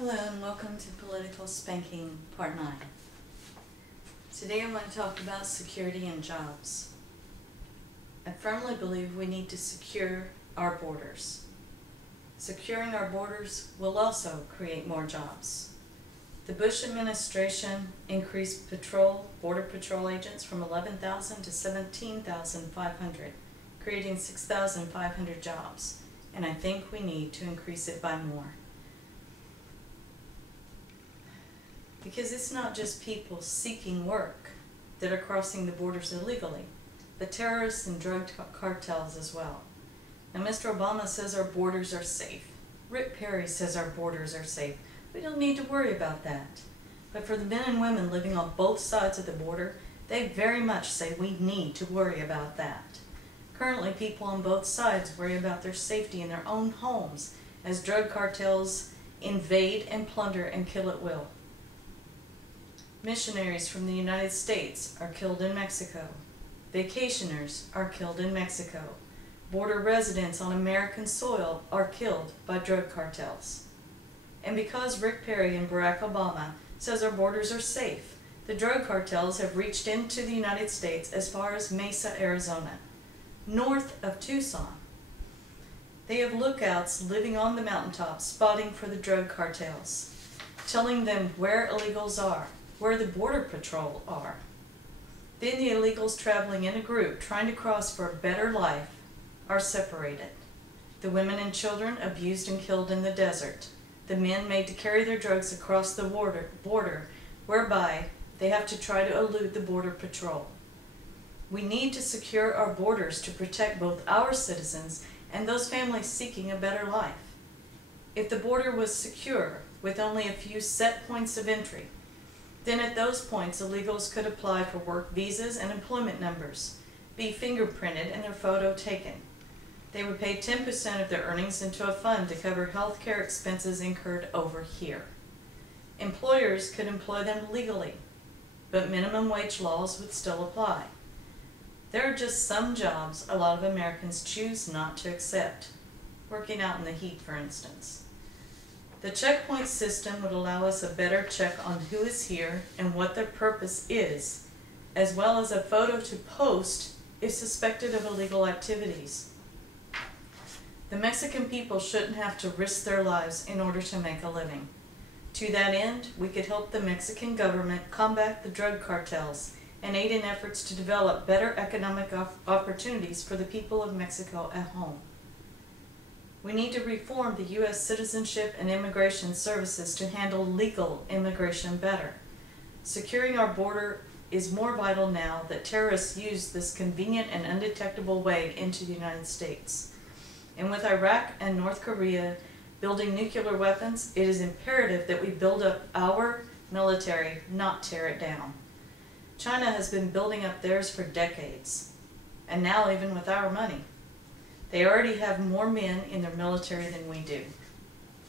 Hello and welcome to Political Spanking Part 9. Today I want to talk about security and jobs. I firmly believe we need to secure our borders. Securing our borders will also create more jobs. The Bush administration increased border patrol agents from 11,000 to 17,500, creating 6,500 jobs, and I think we need to increase it by more. Because it's not just people seeking work that are crossing the borders illegally, but terrorists and drug cartels as well. Now, Mr. Obama says our borders are safe. Rick Perry says our borders are safe. We don't need to worry about that. But for the men and women living on both sides of the border, they very much say we need to worry about that. Currently, people on both sides worry about their safety in their own homes as drug cartels invade and plunder and kill at will. Missionaries from the United States are killed in Mexico. Vacationers are killed in Mexico. Border residents on American soil are killed by drug cartels. And because Rick Perry and Barack Obama says our borders are safe, the drug cartels have reached into the United States as far as Mesa, Arizona, north of Tucson. They have lookouts living on the mountaintops, spotting for the drug cartels, telling them where illegals are, where the border patrol are. Then the illegals traveling in a group trying to cross for a better life are separated. The women and children abused and killed in the desert. The men made to carry their drugs across the border, whereby they have to try to elude the border patrol. We need to secure our borders to protect both our citizens and those families seeking a better life. If the border was secure with only a few set points of entry, then at those points, illegals could apply for work visas and employment numbers, be fingerprinted and their photo taken. They would pay 10% of their earnings into a fund to cover health care expenses incurred over here. Employers could employ them legally, but minimum wage laws would still apply. There are just some jobs a lot of Americans choose not to accept, working out in the heat, for instance. The checkpoint system would allow us a better check on who is here and what their purpose is, as well as a photo to post if suspected of illegal activities. The Mexican people shouldn't have to risk their lives in order to make a living. To that end, we could help the Mexican government combat the drug cartels and aid in efforts to develop better economic opportunities for the people of Mexico at home. We need to reform the U.S. Citizenship and Immigration Services to handle legal immigration better. Securing our border is more vital now that terrorists use this convenient and undetectable way into the United States. And with Iraq and North Korea building nuclear weapons, it is imperative that we build up our military, not tear it down. China has been building up theirs for decades, and now even with our money. They already have more men in their military than we do.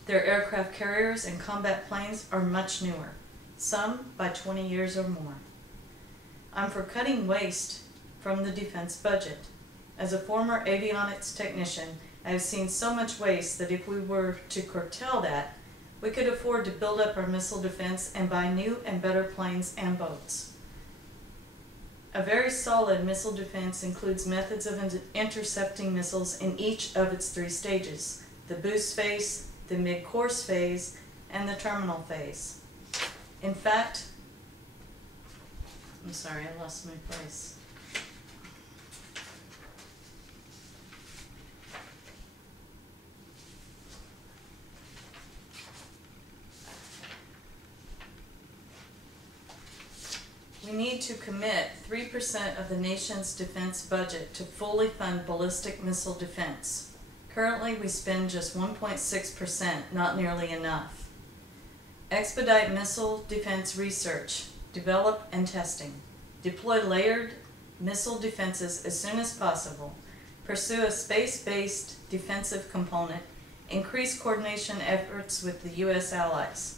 Their aircraft carriers and combat planes are much newer, some by 20 years or more. I'm for cutting waste from the defense budget. As a former avionics technician, I have seen so much waste that if we were to curtail that, we could afford to build up our missile defense and buy new and better planes and boats. A very solid missile defense includes methods of intercepting missiles in each of its three stages: the boost phase, the mid-course phase, and the terminal phase. In fact, I'm sorry, I lost my place. We need to commit 3% of the nation's defense budget to fully fund ballistic missile defense. Currently, we spend just 1.6%, not nearly enough. Expedite missile defense research, develop and testing. Deploy layered missile defenses as soon as possible. Pursue a space-based defensive component. Increase coordination efforts with the U.S. allies.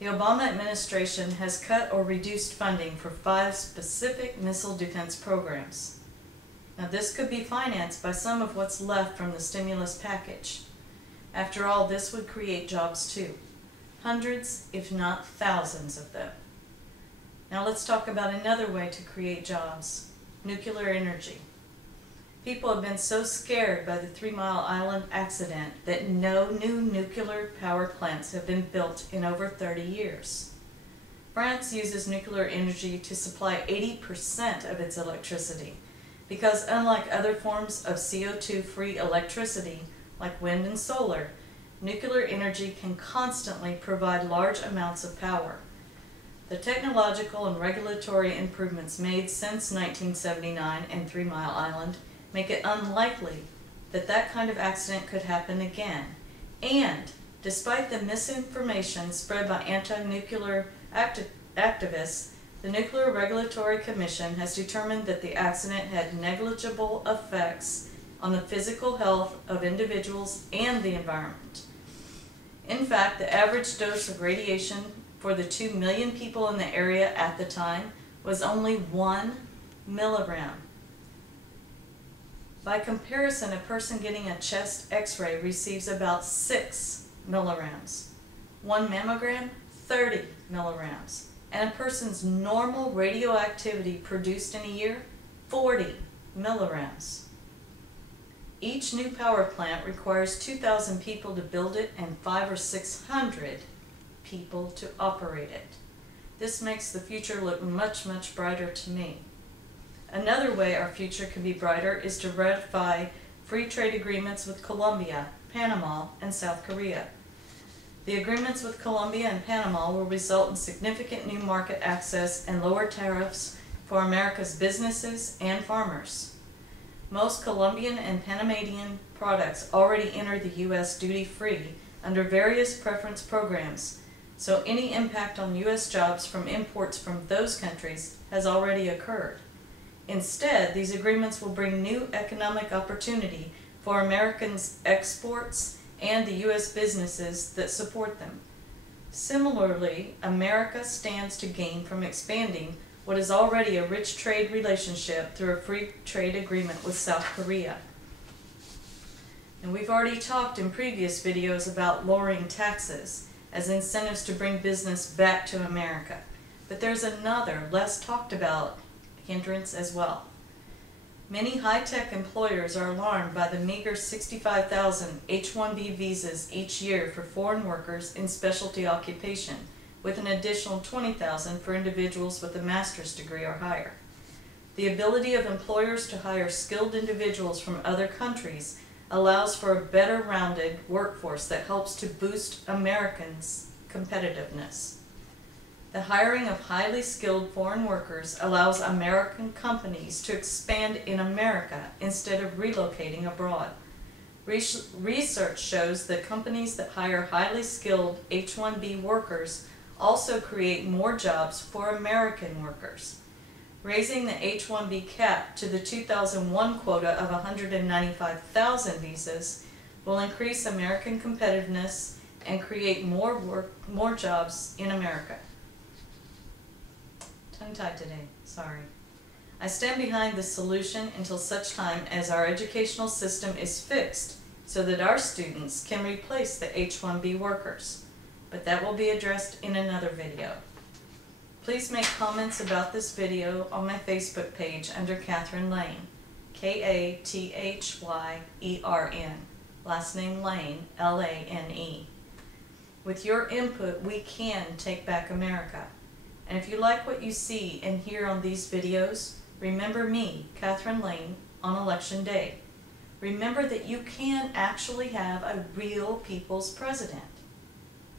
The Obama administration has cut or reduced funding for 5 specific missile defense programs. Now, this could be financed by some of what's left from the stimulus package. After all, this would create jobs too. hundreds, if not thousands of them. Now let's talk about another way to create jobs: nuclear energy. People have been so scared by the 3 Mile Island accident that no new nuclear power plants have been built in over 30 years. France uses nuclear energy to supply 80% of its electricity because, unlike other forms of CO2-free electricity like wind and solar, nuclear energy can constantly provide large amounts of power. The technological and regulatory improvements made since 1979 and 3 Mile Island make it unlikely that that kind of accident could happen again. And despite the misinformation spread by anti-nuclear activists, the Nuclear Regulatory Commission has determined that the accident had negligible effects on the physical health of individuals and the environment. In fact, the average dose of radiation for the 2 million people in the area at the time was only 1 milligram. By comparison, a person getting a chest x-ray receives about 6 milligrams. 1 mammogram, 30 milligrams. And a person's normal radioactivity produced in a year, 40 milligrams. Each new power plant requires 2,000 people to build it and 500 or 600 people to operate it. This makes the future look much, much brighter to me. Another way our future can be brighter is to ratify free trade agreements with Colombia, Panama, and South Korea. The agreements with Colombia and Panama will result in significant new market access and lower tariffs for America's businesses and farmers. Most Colombian and Panamanian products already enter the U.S. duty-free under various preference programs, so any impact on U.S. jobs from imports from those countries has already occurred. Instead, these agreements will bring new economic opportunity for Americans' exports and the U.S. businesses that support them. Similarly, America stands to gain from expanding what is already a rich trade relationship through a free trade agreement with South Korea. And we've already talked in previous videos about lowering taxes as incentives to bring business back to America. But there's another, less talked about hindrance as well. Many high-tech employers are alarmed by the meager 65,000 H-1B visas each year for foreign workers in specialty occupation, with an additional 20,000 for individuals with a master's degree or higher. The ability of employers to hire skilled individuals from other countries allows for a better rounded workforce that helps to boost Americans' competitiveness. The hiring of highly skilled foreign workers allows American companies to expand in America instead of relocating abroad. Research shows that companies that hire highly skilled H-1B workers also create more jobs for American workers. Raising the H-1B cap to the 2001 quota of 195,000 visas will increase American competitiveness and create more jobs in America. Tongue-tied today, sorry. I stand behind this solution until such time as our educational system is fixed so that our students can replace the H-1B workers. But that will be addressed in another video. Please make comments about this video on my Facebook page under Catherine Lane, K-A-T-H-Y-E-R-N, last name Lane, L-A-N-E. With your input, we can take back America. And if you like what you see and hear on these videos, remember me, Catherine Lane, on Election Day. Remember that you can actually have a real people's president.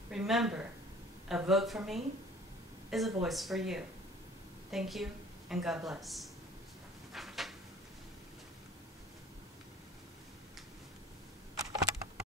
Remember, a vote for me is a voice for you. Thank you, and God bless.